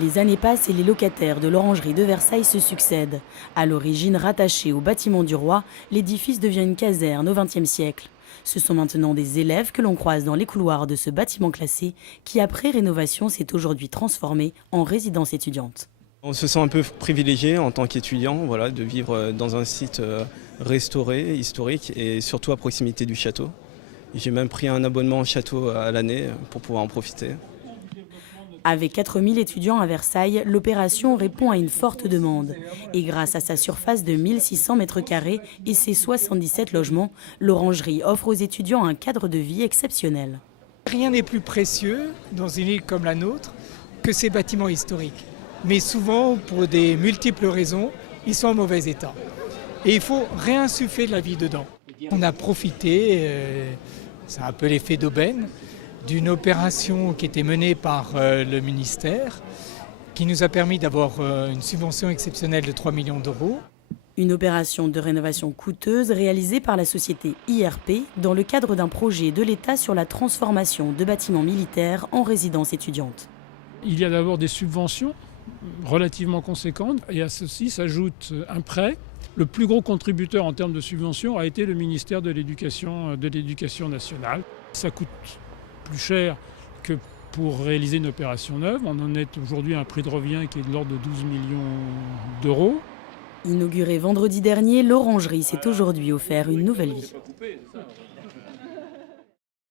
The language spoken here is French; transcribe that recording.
Les années passent et les locataires de l'orangerie de Versailles se succèdent. À l'origine rattaché au bâtiment du roi, l'édifice devient une caserne au XXe siècle. Ce sont maintenant des élèves que l'on croise dans les couloirs de ce bâtiment classé qui, après rénovation, s'est aujourd'hui transformé en résidence étudiante. On se sent un peu privilégié en tant qu'étudiant, voilà, de vivre dans un site restauré, historique et surtout à proximité du château. J'ai même pris un abonnement au château à l'année pour pouvoir en profiter. Avec 4000 étudiants à Versailles, l'opération répond à une forte demande. Et grâce à sa surface de 1600 m² et ses 77 logements, l'orangerie offre aux étudiants un cadre de vie exceptionnel. Rien n'est plus précieux dans une île comme la nôtre que ces bâtiments historiques. Mais souvent, pour des multiples raisons, ils sont en mauvais état. Et il faut réinsuffler de la vie dedans. On a profité, c'est un peu l'effet d'aubaine, d'une opération qui était menée par le ministère, qui nous a permis d'avoir une subvention exceptionnelle de 3 millions d'euros. Une opération de rénovation coûteuse réalisée par la société IRP dans le cadre d'un projet de l'État sur la transformation de bâtiments militaires en résidences étudiantes. Il y a d'abord des subventions relativement conséquentes et à ceci s'ajoute un prêt. Le plus gros contributeur en termes de subventions a été le ministère de l'Éducation nationale. Ça coûte plus cher que pour réaliser une opération neuve. On en est aujourd'hui à un prix de revient qui est de l'ordre de 12 millions d'euros. Inaugurée vendredi dernier, l'orangerie s'est aujourd'hui offert une nouvelle vie.